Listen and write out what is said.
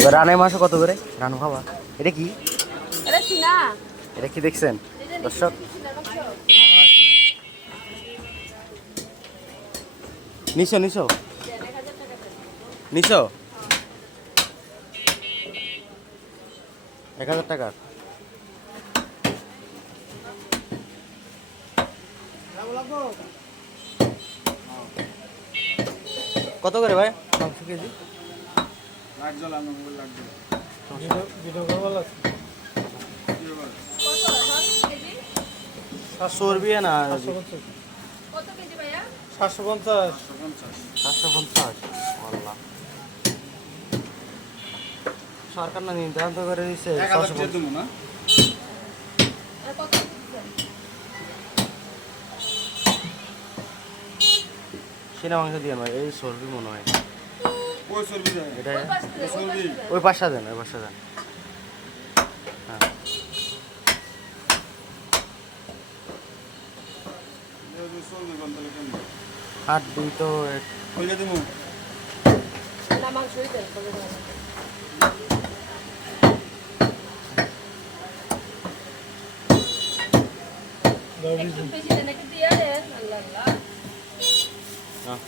এবার রানের মাংস কত করে? রানু খাবা? এটা কি? এটা সিনা। এটা কি দেখছেন দর্শক? নিশো নিশো নিশো 1000 টাকা। কত করে ভাই মাংস কেজি? চর্বি না 750 750। আল্লাহ, সরকার না নির্ধারণ করে দিচ্ছে 750। সেনা মাংস দিয়ে নয়, এই চর্বি মনে হয় এটা। ওই পাঁচটা দেন, ওই পাঁচটা দেন। হ্যাঁ, আট দুই তো না মাংসই দেন বলে দাও। একটু বেশি দেন, একটু দিয়ে দেন। আল্লাহ আল্লাহ। হ্যাঁ।